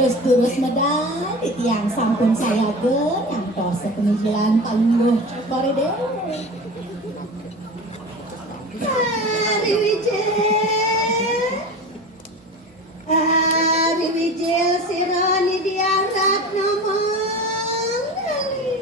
Terus medal yang sampun saya yang tos kemungkinan tangguh bari deh. Hari Wijel, Hari Wijel sirani diangkat nomong kali.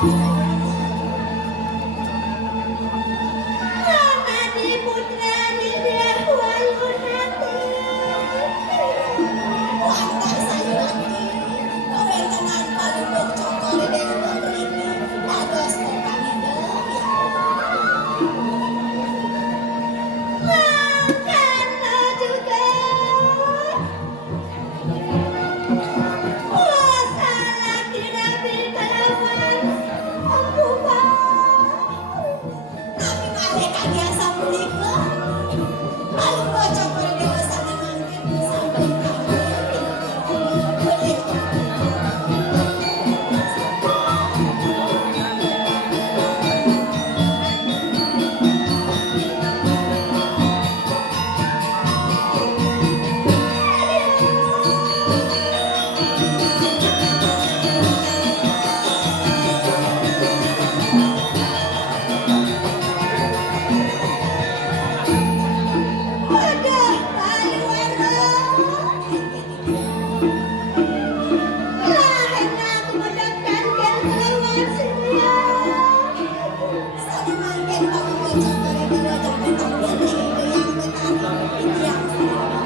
Namadi putra Nindya Wayunati. Wanta sayuati, kawentenan palembok cokor dewa mriki, dados pepangidaya. Mangkana juga wasalah kirabi kalawan ampuba. Tapi malaikat biasa punika palembok cokor dewa sami mangkin sampai kami boleh. Wadah paliwana lahena kumedakkan ken kelawan sinia. Sami mangken palembok cokor dewa jagat ambene yang betani yang yang betari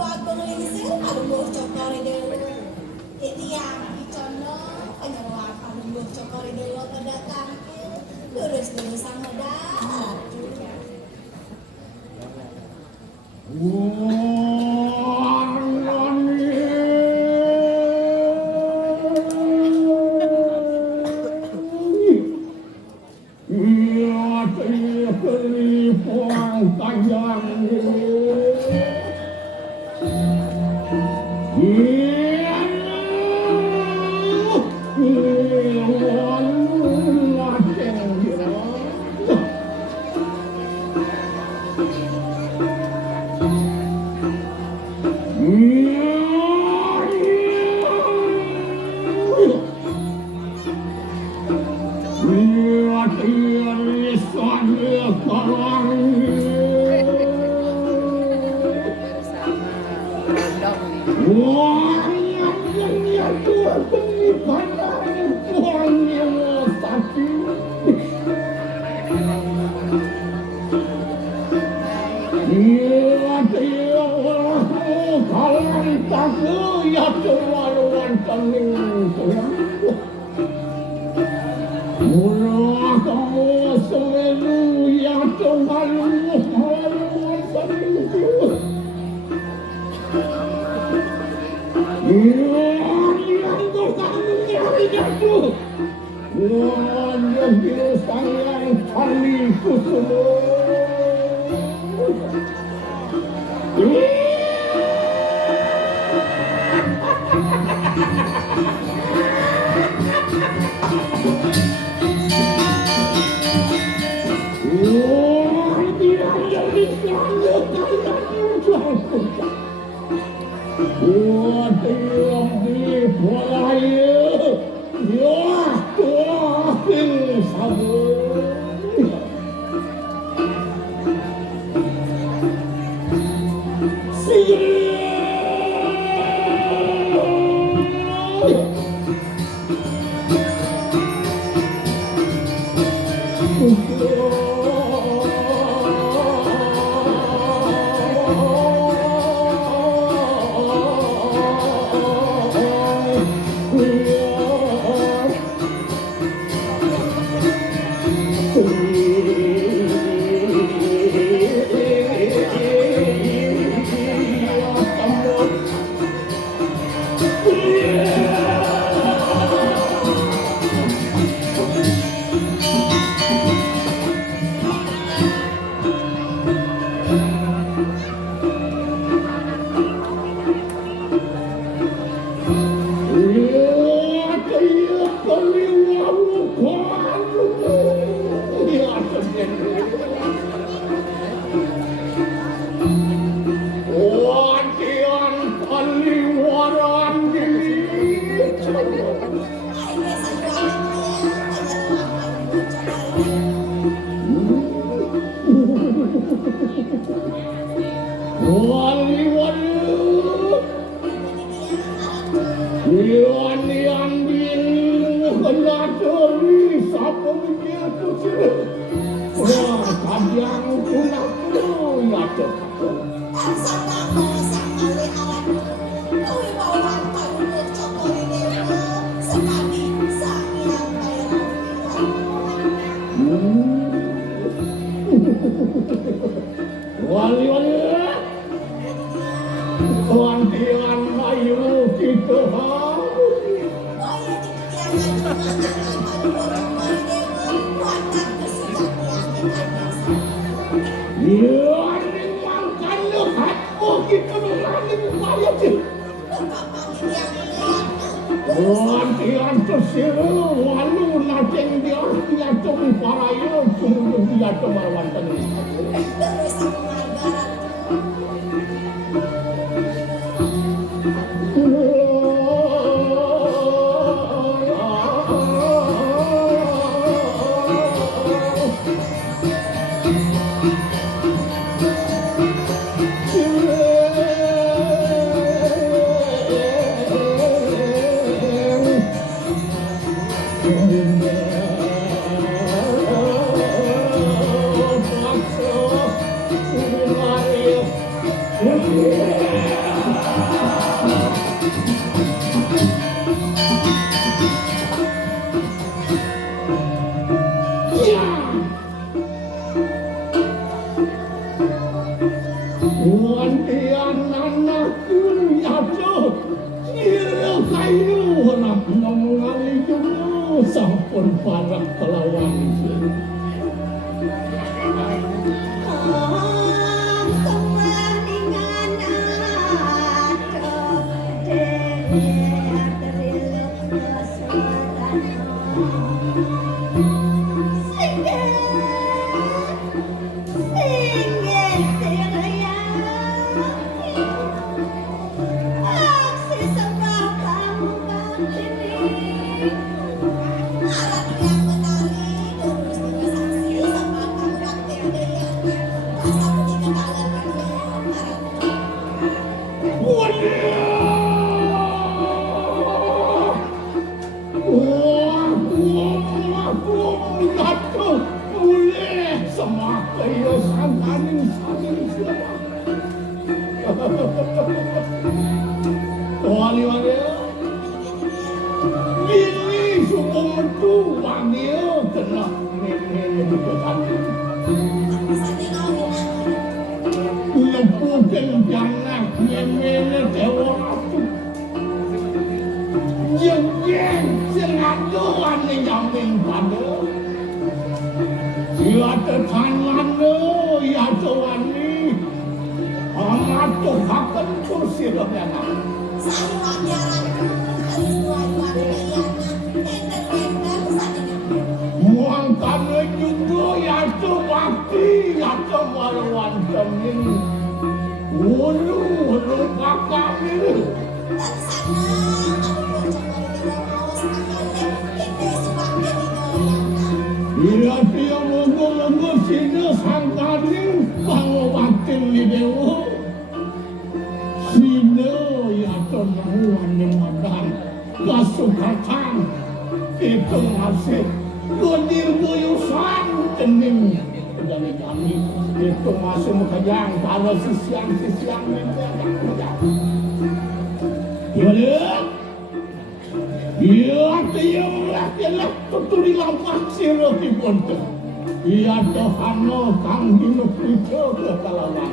dua lingsir palembok cokor dewa. Titiang dicono penyewa palembok cokor dewa kedatang lurus sang medal. pemikir kusir. Wah, kadang punah tuh ya cok. Sama kali alat kuwi bawaan paluhur cokore dewa sekali sayang bayar. Wali-wali Wantian ayu kita Oh iya diketiangan paluhur cokore dewa watak kesejahteraan Indonesia. Iya, ini makan lo hatmu kita nulanin saya sih. Wantian tersir walu naceng dia dia coba paraya cuma dia coba wantan Terus aku margaret. Wantian anakku ya tuh kira kayu anak mengali dulu sampun parah kelawan Wali-wali Lili suku mertu wanil kena ini bukan Lepukan jangan memele dewa ratu Jeng-jeng sengaduan yang pada Dia tetangan ya cowani amat tuhakan kursi rohana Sayuran jalanku harus buat-buat kayana enter-enter saja. Muangkan juga ya bakti ya marwan temin ulu kakami Dan sana aku bercakap dengan awas akalnya ini sebabnya digoyangkan. Bila dia menunggu sini sangkaring bahwa batin di dewa sini ya nahuan yang madan kasukatan itu masih godir goyusan tenim dari kami itu masih mukajang kalau sisiang iya dia tuturi lampak sirah di konten iya dohano kang dinukujo ke kalawan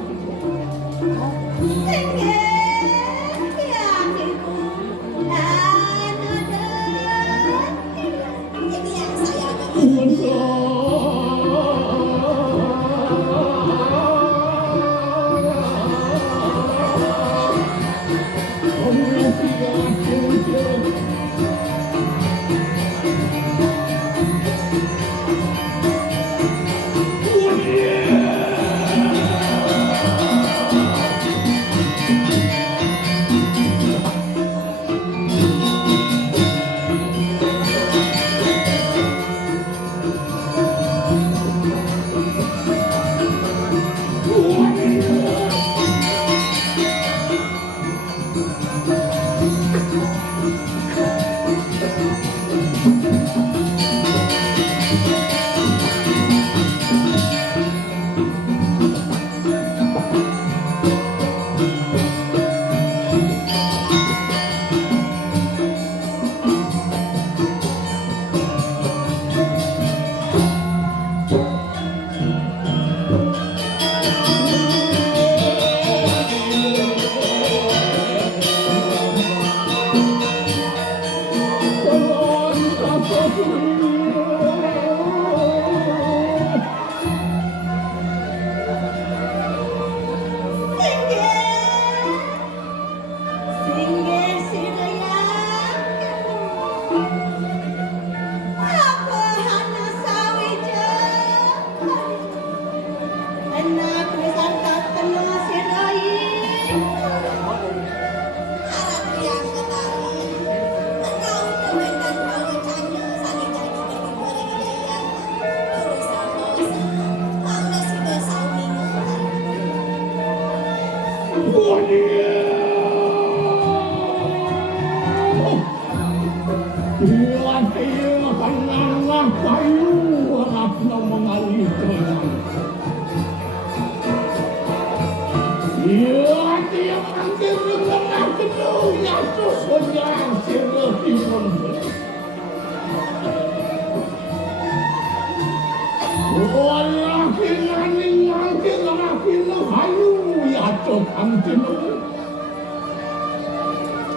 Walaki naning mangke laki no hayu ya cokan tino.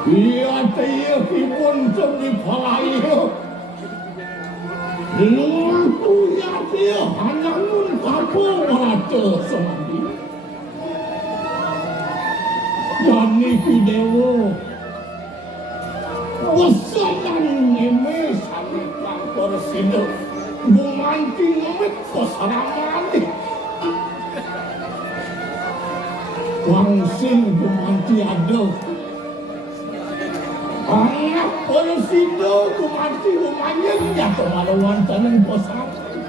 Iya tayo kibon cobi palayo. Luang tuya tayo hanangun kapo marato semandi. Jani kidewo. Wasalan neme sami pangkor sido. Bumanti ngamit kosaramani. Wangsing bumanti ado. Anak polisido bumanti lumayan ya kemalawan tanang kosaramani.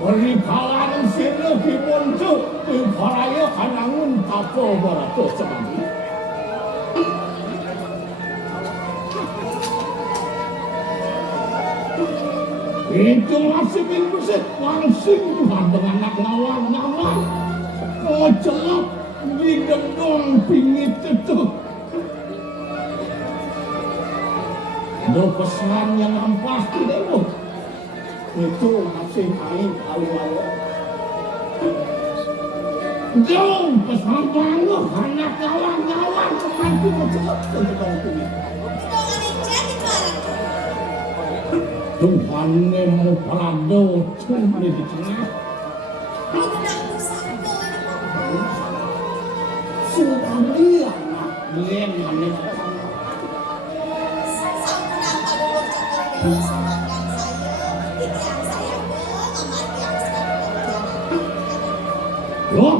Wali kalan sirno kibunco paraya kanangun tapo barato semandi. Itu masih bingung langsung Tuhan dengan anak nawang-nawang ngecelap di gendong pingit itu. Ada pesan yang ampas tidak itu masih kain alu-alu. Jom pesan banget anak nawang-nawang kemanti ngecelap ke gendong pingit. Tuhan nemu parado cumli di tengah. Sudah dia nak dia mana loh,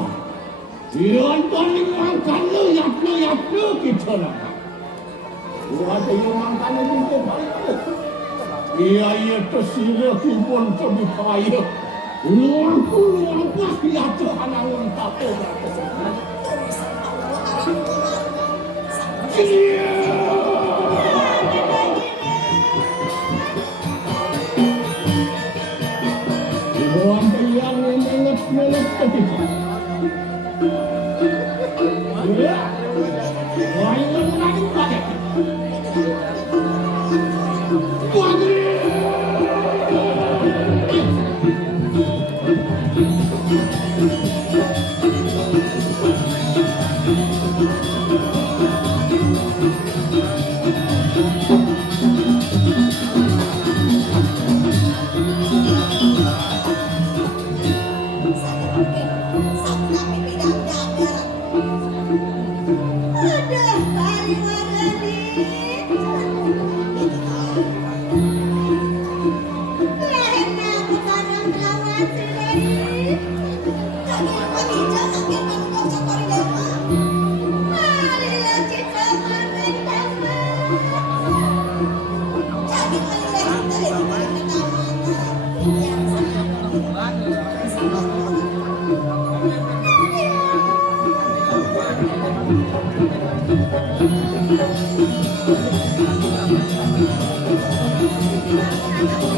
dia paling makan lu kita nak. Gua ada yang makan itu paling. Iya tersirah kibun cobi kaya. Luangku ya Tuhan alam tapo berkesan. Iya. Luang yang melet ketika. Iya. Wah yang menarik banget. Thank you.